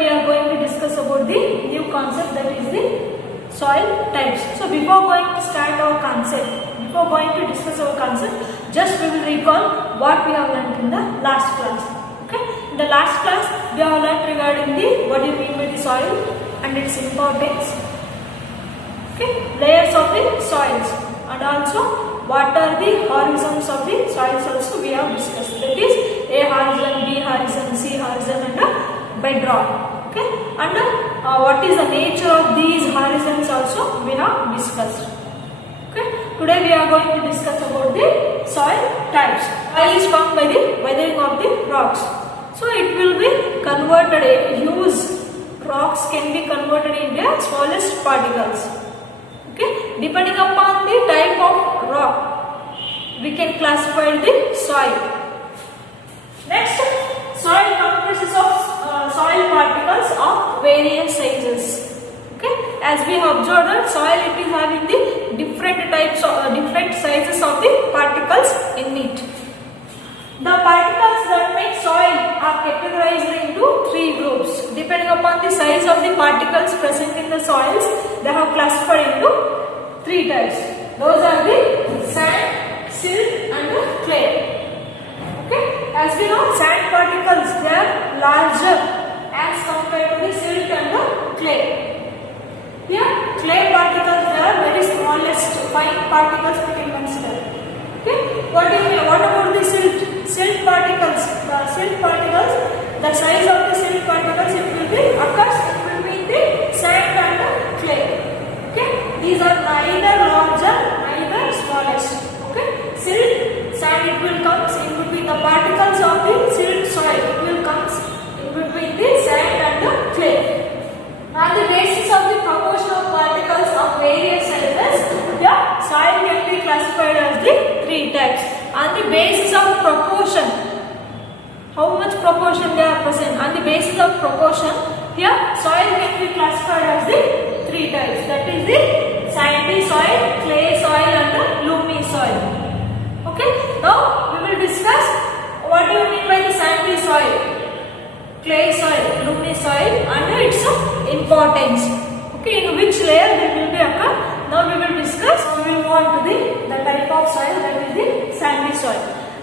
we are going to discuss about the new concept, that is the soil types. So before going to start our concept, before going to discuss our concept, just we will recall what we have learnt in the last class. Okay, in the last class we have learnt regarding the what do you mean by the soil and its importance. Okay, layers of the soils, and also what are the horizons of the soils also we have discussed. That is A horizon, B horizon, C horizon and a bedrock. Okay, and what is the nature of these horizons also we have discussed. Okay, today we are going to discuss about the soil types. Soil is formed by the weathering of the rocks. So it will be converted, huge rocks can be converted into smallest particles. Okay, depending upon the type of rock, we can classify the soil. Next, soil comprises of soil particles of various sizes. Okay, as we have observed that soil, it is having the different types of different sizes of the particles in it. The particles that make soil are categorized into three groups. Depending upon the size of the particles present in the soils, they have classified into three types. Those are the sand, silt and the clay. Okay, as we know, sand particles, they are larger as compared to the silt and the clay. Here, clay particles, they are very smallest, fine particles we can consider. Okay, what about the silt? Silt particles. The silt particles, the size of the silt particles, it will be occurs between the sand and the clay. Okay, these are neither larger, neither smallest. Okay, silt, sand, it will comes in between the particles of the silt soil. It will comes in between the sand and the clay. On the basis of the proportion of particles of various sizes, the soil can be classified as the three types. On the basis of proportion, how much proportion they are present? On the basis of proportion, here soil can be classified as the three types. That is the sandy soil, clay soil and the loamy soil. Okay, now we will discuss what do you mean by the sandy soil, clay soil, loamy soil and its importance. Okay, in which layer they will be occur. Now we will discuss. We will move on to the type of soil, that is the sandy soil.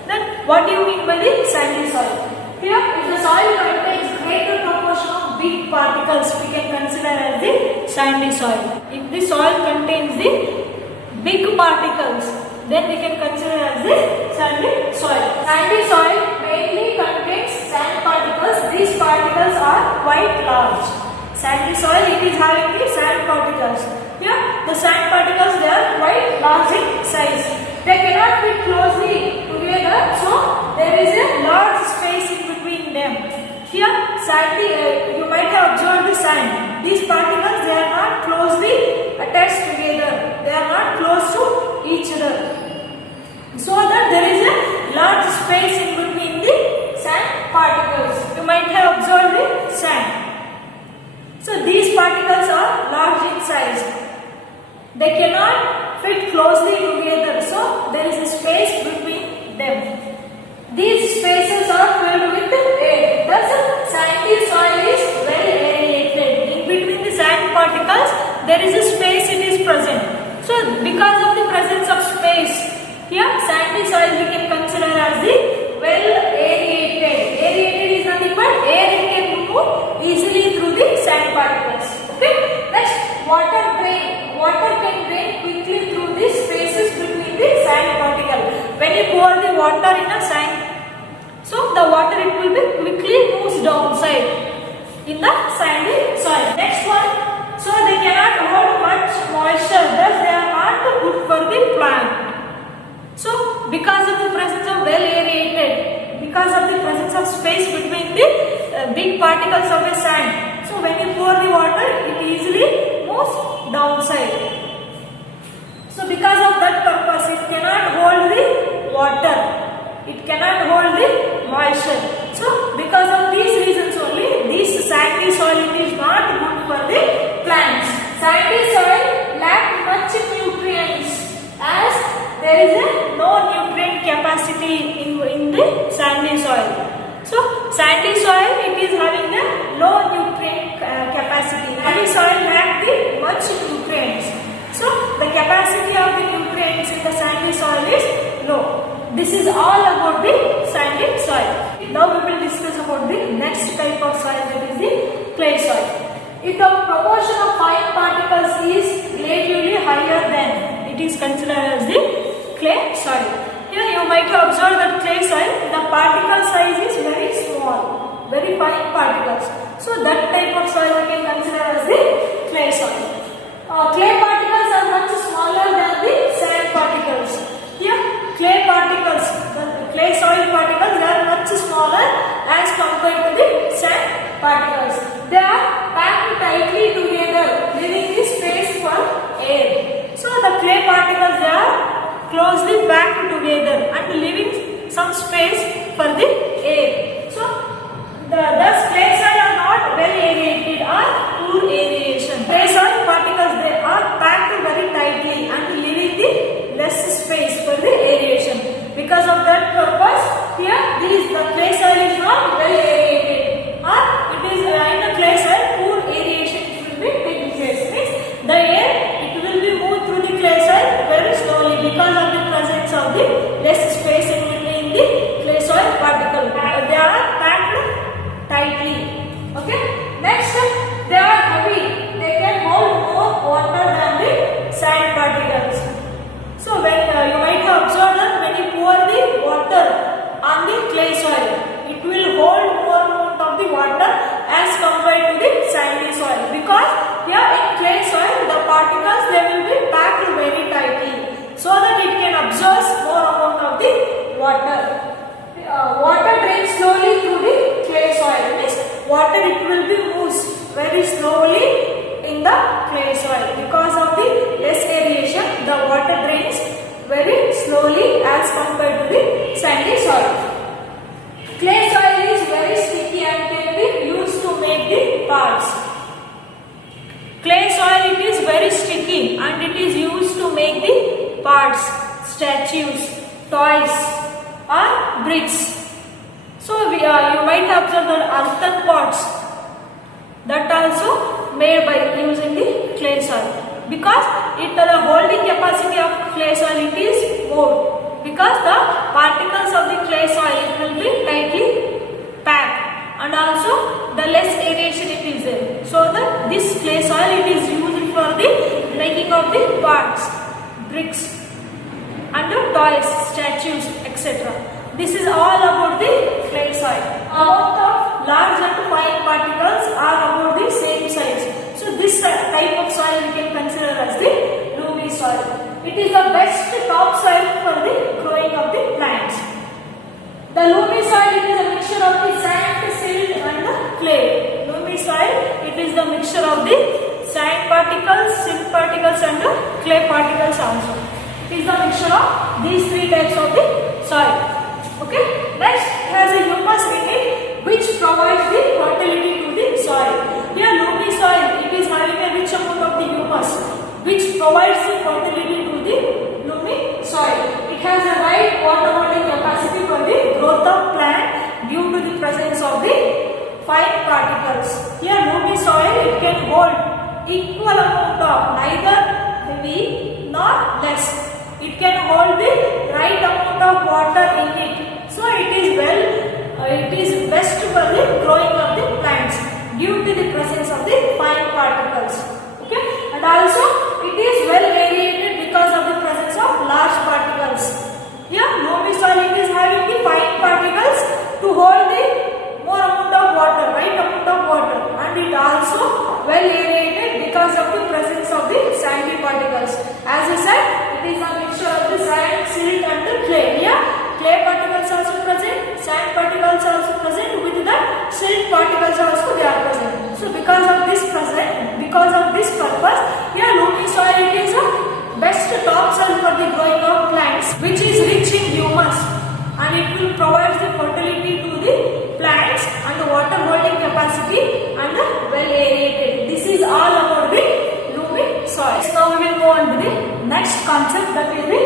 Then what do you mean by the sandy soil? Here, if the soil contains greater proportion of big particles, we can consider as the sandy soil. If the soil contains the big particles, then we can consider as the sandy soil. Sandy soil mainly contains sand particles. These particles are quite large. Sandy soil, it is having the sand particles. Here, the sand particles, they are quite large in size. They cannot fit closely together, so there is a large space in between them. Here, sandy, you might have observed the sand. These particles, they are not closely attached together. They are not close to each other. So that there is a large space in between the sand particles. You might have observed the sand. So these particles are large in size. They cannot fit closely together, so there is a space between them. These spaces are filled with air. Thus, sandy soil is well aerated. In between the sand particles, there is a space, it is present. So because of the presence of space, here sandy soil we can consider as the well aerated. Aerated is nothing but air it can move easily through the sand particles. Okay. Next, water drain. Water can drain quickly through these spaces between the sand particle. When you pour the water in a sand, so the water it will be quickly moves downside in the sandy soil. Next one, so they cannot hold much moisture, thus they are not good for the plant. So because of the presence of well aerated, because of the presence of space between the big particles of a sand, so when you pour the water, it easily moves downside. So because of that purpose, it cannot hold the water, it cannot hold the moisture. So because of these reasons only, this sandy soil it is not good for the plants. Sandy soil lack much nutrients as there is no nutrient capacity in the sandy soil. So sandy soil, it is having a low nutrient capacity. Sandy soil lack the much nutrients. So the capacity of the nutrients in the sandy soil is low. This is all about the sandy soil. Now we will discuss about the next type of soil, that is the clay soil. If the proportion of fine particles is relatively higher than, it is considered as the clay soil. Here you might have observed that clay soil, the particle size is very small, very fine particles. So that type of soil we can consider as the clay soil. Clay particles are much smaller than the sand particles. Here clay particles, the clay soil particles, they are much smaller as compared to the sand particles. They are packed tightly together, leaving the space for air. So the clay particles, they are closely packed together and leaving some space for the air. So thus clay soil are not well aerated or poor aeration. Clay soil particles, they are packed very tightly and leaving the less space for the aeration. Because of that purpose, here the clay soil is not well aerated, or it is in a clay soil poor aeration will be taking place. Means the air, it will be moved through the clay soil very slowly because of the presence of the less space in between the clay soil particle. They are packed tightly. Okay. Next, they are heavy. They can hold more water than the sand particles. So when you might have observed that when you pour the water on the clay soil, it will hold more amount of the water as compared to the sandy soil, because here in clay soil the particles, they will be packed very tightly so that it can absorb more amount of the water. Water drains slowly through the clay soil. Means water, it will be moves very slowly in the clay soil. Because of the less aeration, the water drains very slowly as compared to the sandy soil. Clay soil is very sticky and can be used to make the parts. Clay soil, it is very sticky and it is used to make the parts, statues, toys or bricks. So you might observe the earthen pots that also made by using the clay soil, because the holding capacity of clay soil, it is more, because the particles of the clay soil, it will be tightly packed, and also the less aeration it is there. So that this clay soil, it is used for the making of the parts, bricks and the toys, statues, etc. This is all about the clay soil. Amount of large and fine particles are about the same size. So this type of soil we can consider as the loamy soil. It is the best topsoil for the growing of the plants. The loamy soil, it is a mixture of the sand, silt and the clay. Loamy soil, it is the mixture of the sand particles, silt particles and the clay particles also. It is the mixture of these three types of the soil. Okay. Next, it has a humus in it, which provides the fertility to the soil. Here loamy soil, it is having a rich amount of the humus, which provides the fertility to the loamy soil. It has a right water holding capacity for the growth of plant due to the presence of the fine particles. Here loamy soil, it can hold equal amount of neither heavy nor less. It can hold the right amount of water in it. So it is best for the growing of the plants due to the presence of the fine particles. Okay, and also it is well aerated because of the presence of large particles. Here loamy soil, it is having the fine particles to hold the more amount of water, right amount of water, and it also well aerated because of the presence of the sandy particles. As I said, it is a mixture of the sand, silt and the clay. Here clay particles also present, sand particles also present, with the silt particles also they are present. So because of this purpose, here loamy soil, it is a best topsoil for the growing of plants, which is rich in humus, and it will provide the fertility to the plants and the water holding capacity and the well aerated. This is all about the loamy soil. Now we will go on to the next concept, that is the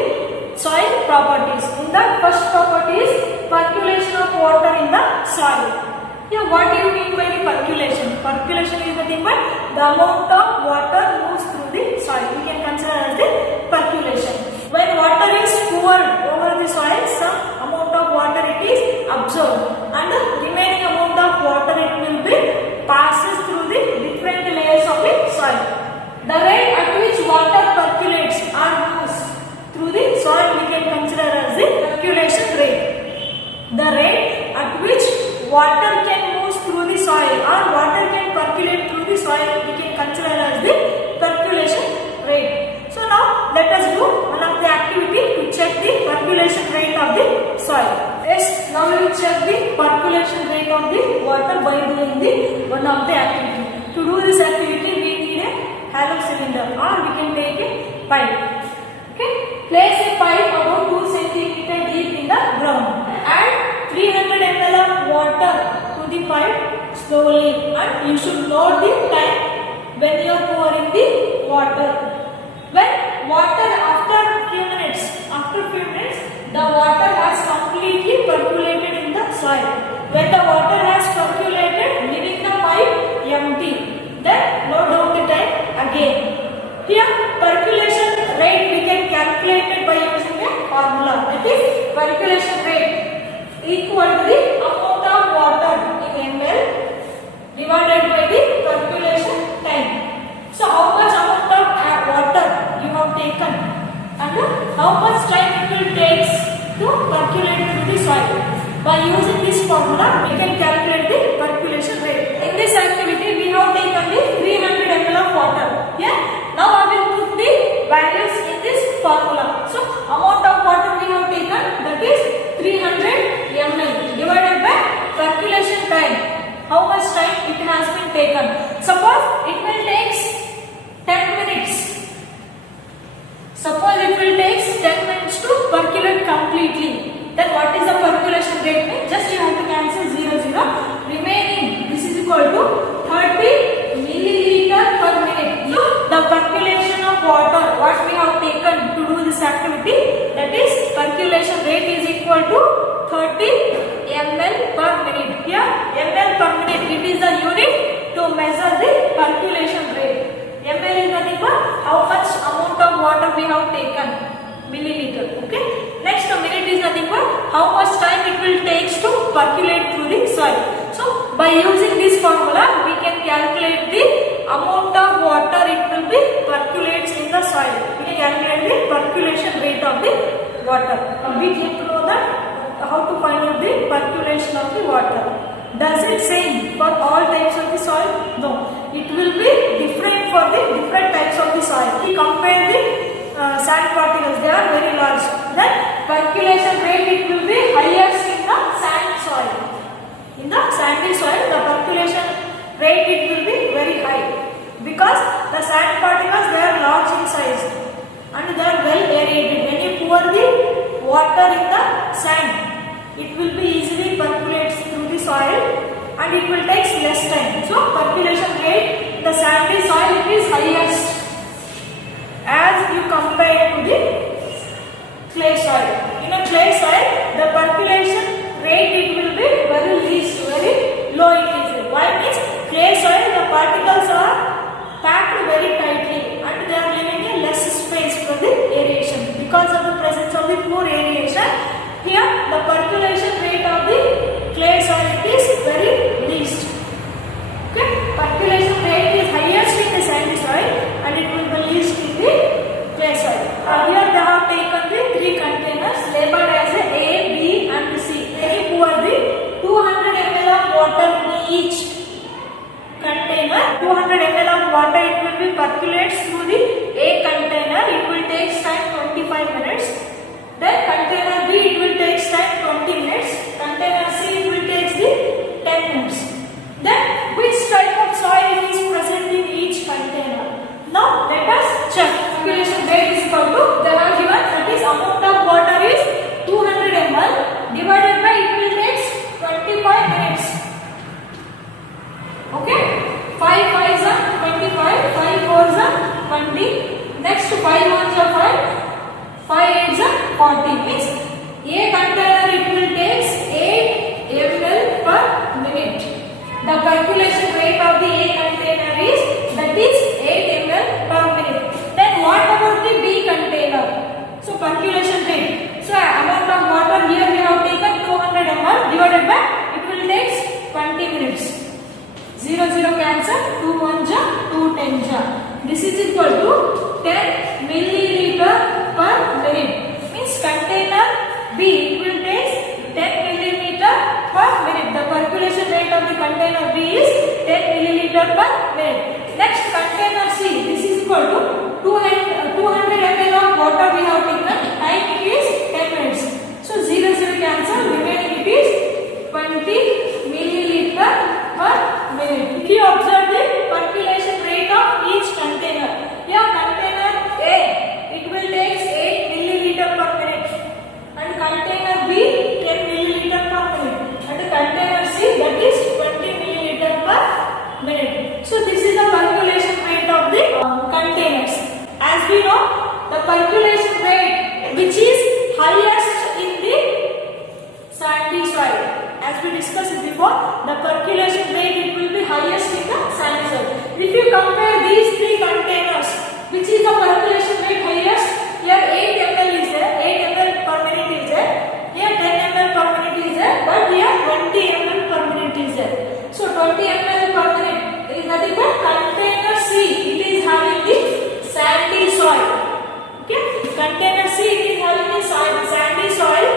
soil properties. In the first property is percolation of water in the soil. Here what do you mean by the percolation? Percolation is nothing but the amount of water moves through the soil. We can consider as the percolation. When water is poured over the soil, some amount of water it is absorbed and the remaining amount of water it will be passes through the different layers of the soil. The rate at which water percolates or moves through the soil we can consider as the percolation rate. The rate at which water can move through the soil or water can percolate through the soil we can consider as the percolation rate. So now let us do one of the activity to check the percolation rate of the soil. Yes, now we will check the percolation rate of the water by doing the one of the activity. To do this activity we need a hollow cylinder or we can take a pipe. Okay, place a pipe about 2 cm deep in the ground. Add 300 ml of water to the pipe slowly and you should note the time when you are pouring the water. When water after few minutes, the water has completely percolated in the soil. When the water has percolated, leaving the pipe empty, then note down the time again. Here percolation rate we can calculate it by using a formula. That is percolation rate equal to the amount of water in ml divided by the percolation time. So how much amount of water you have taken and how much time it will take to percolate through the soil. By using this formula we can calculate the percolation rate. In this activity we have taken the 300 ml of water. Yeah. Now I will put the values in this formula. So amount of water we have taken, that is 300 ml divided by percolation time. How much time it has been taken? Suppose it will take 10 minutes. Suppose it will take 10 minutes to percolate completely. Then what is the percolation rate? Just you have to cancel 0, 0. Remaining, this is equal to 30 milliliter per minute. So the percolation of water what we have taken to do this activity, that is percolation rate is equal to 30 ml per minute. Here ml per minute, it is the unit to measure the percolation rate. ml is nothing but how much amount of water we have taken, milliliter. Okay. Next minute is nothing but how much time it will take to percolate through the soil. So by using this formula we can calculate the amount of water it will be percolates in the soil. We can calculate the percolation rate of the water. We need to know that how to find out the percolation of the water. Does it same for all types of the soil? No. It will be different for the different types of the soil. We compare the sand particles, they are very large. Then percolation rate it will be highest in the sand soil. In the sandy soil the percolation rate it will be very high because the sand particles they are large in size and they are well aerated. When you pour the water in the sand, it will be easily percolates through the soil and it will take less time. So percolation rate in the sandy soil it is highest as you compare to the clay soil. In a clay soil the percolation rate it will be very least, very low it is. Why? Means clay soil the particles are packed very tightly and they are leaving a less space for the aeration. Because of the presence of the poor aeration, here the percolation rate of the clay soil it is very least. Okay, percolation rate is highest in the sandy soil and it will be least in the clay soil. Here they have taken the 3 containers labeled as A, B 10 milliliter per minute. The percolation rate of the container B is 10 milliliter per minute. Next, container C, this is equal to 200 ml of water we have taken. Time it is 10 minutes. So 0 0 cancel. Remaining it is 20 milliliter per minute. If you observe the percolation rate of each container, here container A, it will take 8 milliliter per minute, and container B 10 milliliter per minute, and container C, that is 20 milliliter per minute. So this is the percolation rate of the containers. As we know, the percolation rate which is highest in the sandy soil. As we discussed before, the percolation rate it will be highest in the sandy soil. If you compare these three containers, which is the percolation rate highest? Here 8 ml is there, 8 ml per minute is there. Here 10 ml per minute is there, but here 20 ml per minute is there. So 20 ml per minute is nothing but container C. It is having the sandy soil. Okay, container C it is having the sandy soil.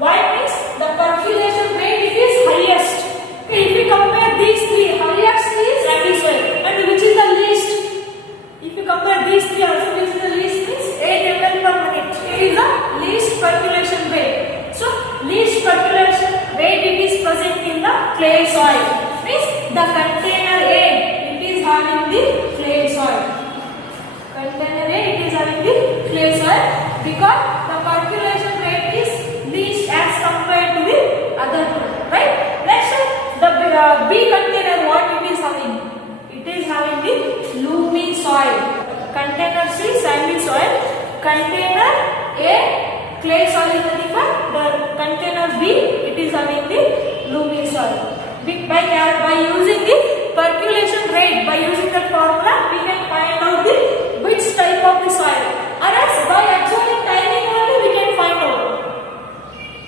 Why means the percolation rate it is highest. Okay, if we compare these three, highest is sandy soil, and which is the least? If you compare these three also, which is the least means 8 ml per minute. It is the least percolation rate. So least percolation rate it is present in the clay soil. Means the container A it is having the clay soil. Container A it is having the clay soil because the percolation rate is least as compared to the other two, right? Next, the B container, what it is having? It is having the loamy soil. Container C sandy soil, container A clay soil is nothing but the container B it is having the loamy soil. By using the percolation rate, by using the formula, we can find out the which type of the soil. Or else by observing timing only we can find out.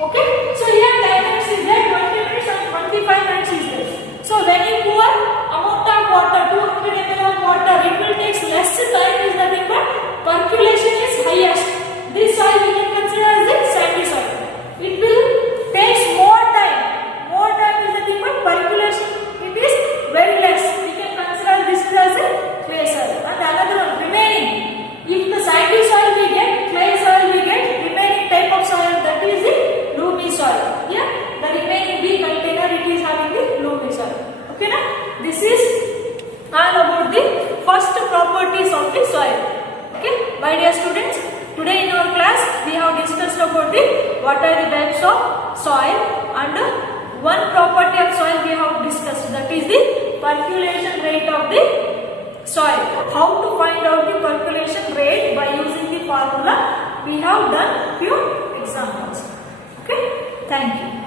Okay, so here 10 minutes is there, 20 minutes and 25 minutes is there. So when you pour amount of water, 200 ml of water, it will take less time is nothing but percolation is highest. This soil we can consider as the sandy soil. It will take more time. More time is nothing but percolation. It is very less. We can consider this as a clay soil. And another one, remaining. If the sandy soil we get, clay soil we get, remaining type of soil that is the loamy soil. Here the remaining B container it is having the loamy soil. Okay na? This is all about the first properties of the soil. Okay, my dear students, today in our class we have discussed about the what are the types of soil, and one property of soil we have discussed, that is the percolation rate of the soil. How to find out the percolation rate by using the formula? We have done few examples. Okay, thank you.